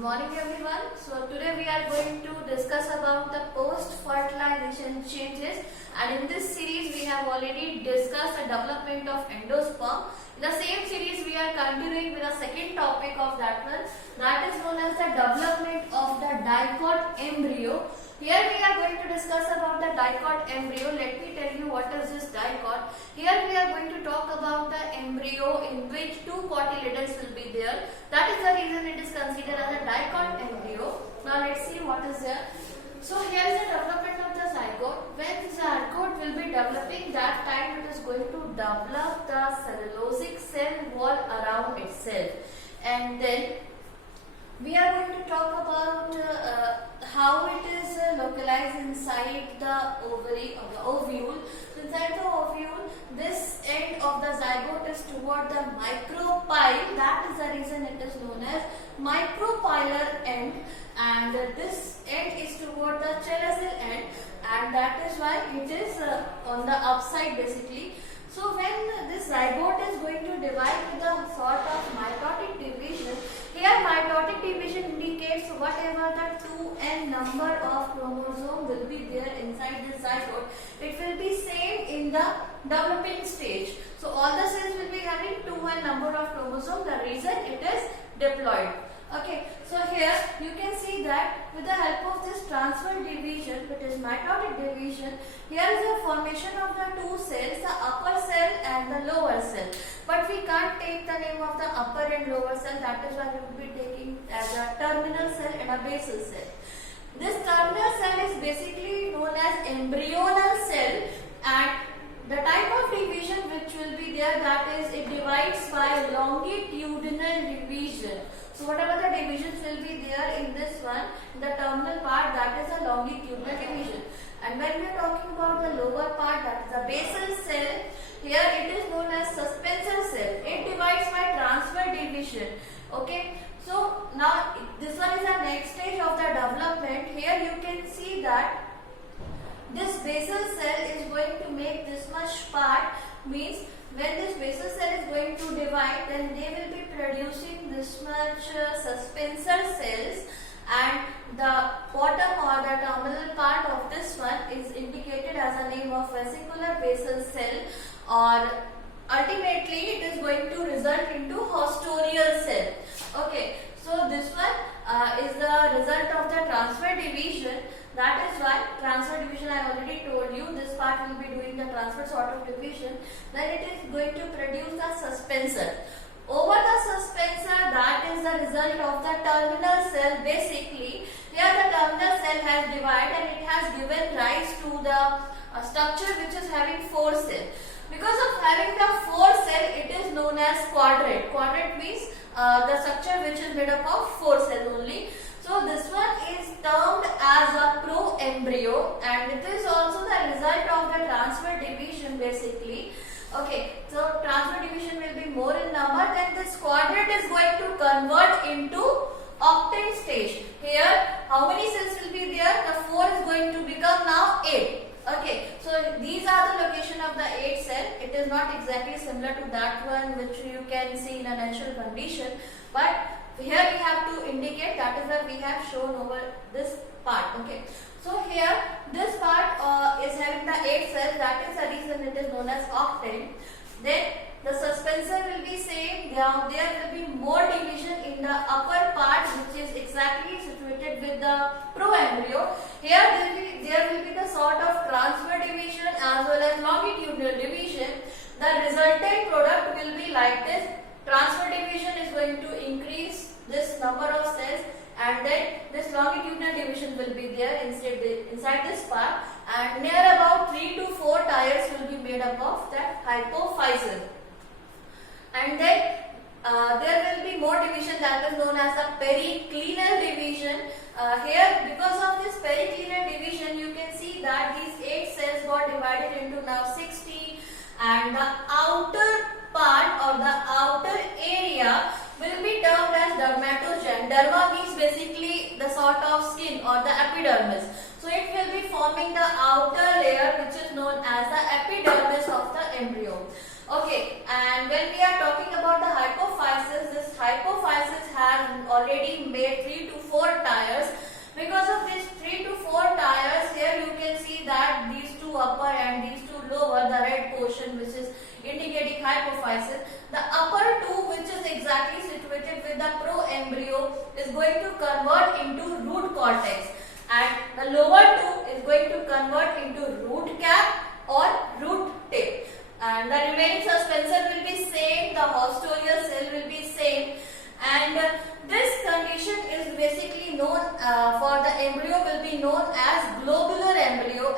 morning everyone. So today we are going to discuss about the post-fertilization changes, and in this series we have already discussed the development of endosperm. In the same series we are continuing with the second topic of that one, that is known as the development of the dicot embryo. Here we are going to discuss about the dicot embryo. Let me tell you what is this dicot. Here we are going to talk about the embryo in which two cotyledons will be there. That is the reason it is considered as a dicot embryo. Now let's see what is there. So here is the development of the zygote. When the zygote will be developing, that time it is going to develop the cellulosic cell wall around itself, and then we are going to talk about how it is localized inside the ovary or the ovule. So inside the ovule, this end of the zygote is toward the micropyle. That is the reason it is known as micropylar end, and this end is toward the chelicil end, and that is why it is on the upside basically. So when this zygote is going to divide with the sort of mitotic division, here mitotic division indicates whatever the 2n number of chromosome will be there inside this zygote, it will be same in the developing stage. So all the cells will be having 2n number of chromosome, the reason it is diploid. Okay, so here you can see that with the help of this transfer division, which is mitotic division, here is the formation of the two cells, the upper cell and the lower cell. But we can't take the name of the upper and lower cell, that is why we will be taking as a terminal cell and a basal cell. This terminal cell is basically known as embryonal cell, and the type of division which will be there, that is it divides by longitudinal division. So whatever the divisions will be there in this one, the terminal part, that is a longitudinal division. And when we are talking about the lower part, that is the basal cell, here it is known as suspensor cell. It divides by transfer division. Okay. So now this one is the next stage of the development. Here you can see that this basal cell is going to make this much part, means when this basal cell is going to divide, then they will be producing this much suspensor cells, and the bottom or the terminal part of this one is indicated as a name of vesicular basal cell, or ultimately it is going to result into haustorial cell. Okay, so this one is the result of the transfer division. That is why transfer division, I already told you, this part will be doing the transfer sort of division. Then it is going to produce the suspensor. Over the suspensor, that is the result of the terminal cell. Basically, here the terminal cell has divided and it has given rise to the structure which is having 4 cells. Because of having the 4 cells, it is known as quadrate. Quadrate means the structure which is made up of 4 cells only. So this one is termed as a pro-embryo, and it is also the result of the transfer division basically. Okay, so transfer division will be more in number, then this quadrate is going to convert into octant stage. Here how many cells will be there? The 4 is going to become now 8. Okay, so these are the location of the 8 cell. It is not exactly similar to that one which you can see in a natural condition, but here we have to indicate, that is why we have shown over this part. Okay, so here this part is having the 8 cells, that is the reason it is known as octant. Then the suspensor will be same. Now there will be more division in the upper part, which is exactly situated with the pro-embryo. Here there will be the sort of transfer division as well as longitudinal division. The resultant product will be like this. Transfer division is going to increase this number of cells, and then this longitudinal division will be there inside this part, and near about 3 to 4 tires will be made up of that hypophysis. And then there will be more division, that is known as the periclinal division. Here, because of this periclinal division, you can see that these 8 cells got divided into now 16, and the outer part or the outer area will be termed as dermatogen. Derma means basically the sort of skin or the epidermis. So it will be forming the outer layer which is known as the epidermis of the embryo. Okay, and when we are talking about the hypophysis, this hypophysis has already made 3 to 4 tires. Because of these 3 to 4 tires, here you can see that these two upper and these two lower, the red portion which is indicating hypophysis, the upper two which is exactly situated with the pro-embryo is going to convert into root cortex, and the lower two is going to convert into root cap or root tip, and the remaining suspensor will be same, the hostilial cell will be same, and this condition is basically known for the embryo will be known as globular embryo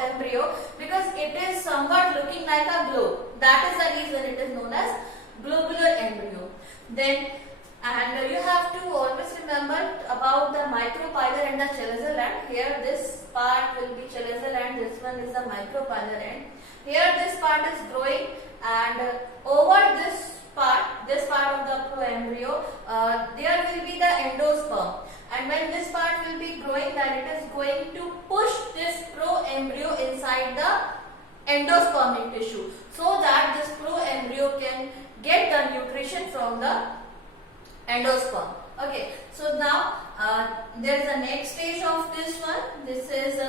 because it is somewhat looking like a globe. That is the reason it is known as globular embryo. Then, and you have to always remember about the micropylar and the chelazal end. Here this part will be chelazal end, this one is the micropylar end. Here this part is growing, and over this part of the pro-embryo, there will be the endosperm, and when this part will be growing, then it is going to push this pro-embryo inside the endospermic tissue, so that this pro-embryo can get the nutrition from the endosperm. Okay, so now there is a next stage of this one. This is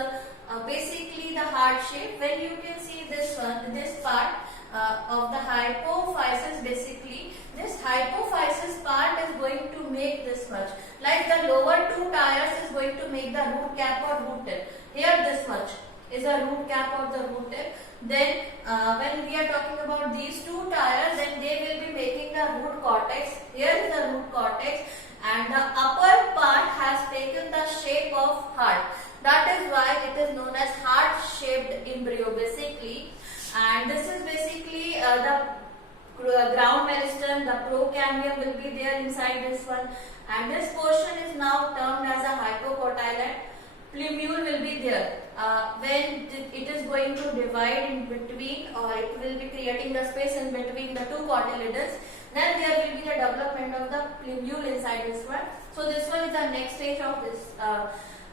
basically the heart shape. When you can see this one, this part of the hypophysis, basically this hypophysis part is going to make this much, like the lower two tires is going to make the root cap or root tip. Here this much is a root cap or the root tip. Then when we are talking about these two tires, then they will be making the root cortex. Here is the root cortex, and the upper part has taken the shape of heart. That is why it is known as heart-shaped embryo basically. And this is basically the ground meristem, the procambium will be there inside this one, and this portion is now termed as a hypocotyledon. Plumule will be there. When it is going to divide in between, or it will be creating the space in between the two cotyledons, then there will be the development of the plumule inside this one. So this one is the next stage of this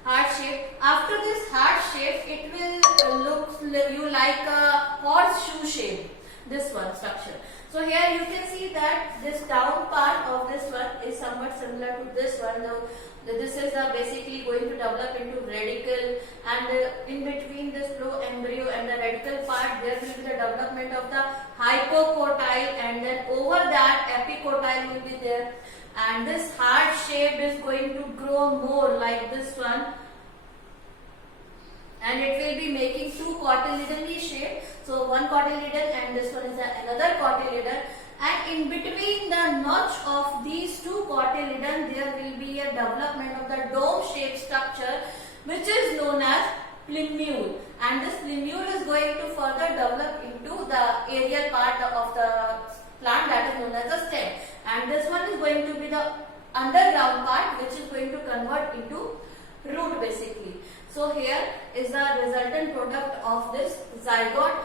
heart shape. After this heart shape, it will look you like a horseshoe shape, this one structure. So here you can see that this down part of this one is somewhat similar to this one. This is basically going to develop into radicle, and in between this pro-embryo and the radicle part, there will be the development of the hypocotyle, and then over that epicotyle will be there. And this heart shape is going to grow more like this one, and it will be making two cotyledonly shape. So one cotyledon and this one is another cotyledon, and in between the notch of these two cotyledon, there will be a development of the dome shaped structure which is known as plumule, and this plumule is going to further develop into the aerial part of the plant, that is known as the stem, and this one is going to be the underground part which is going to convert into root basically. So here is the resultant product of this zygote,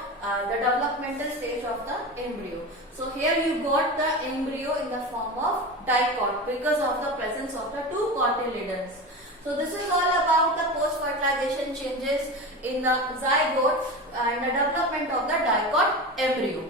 the developmental stage of the embryo. So here you got the embryo in the form of dicot because of the presence of the two cotyledons. So this is all about the post-fertilization changes in the zygote and the development of the dicot embryo.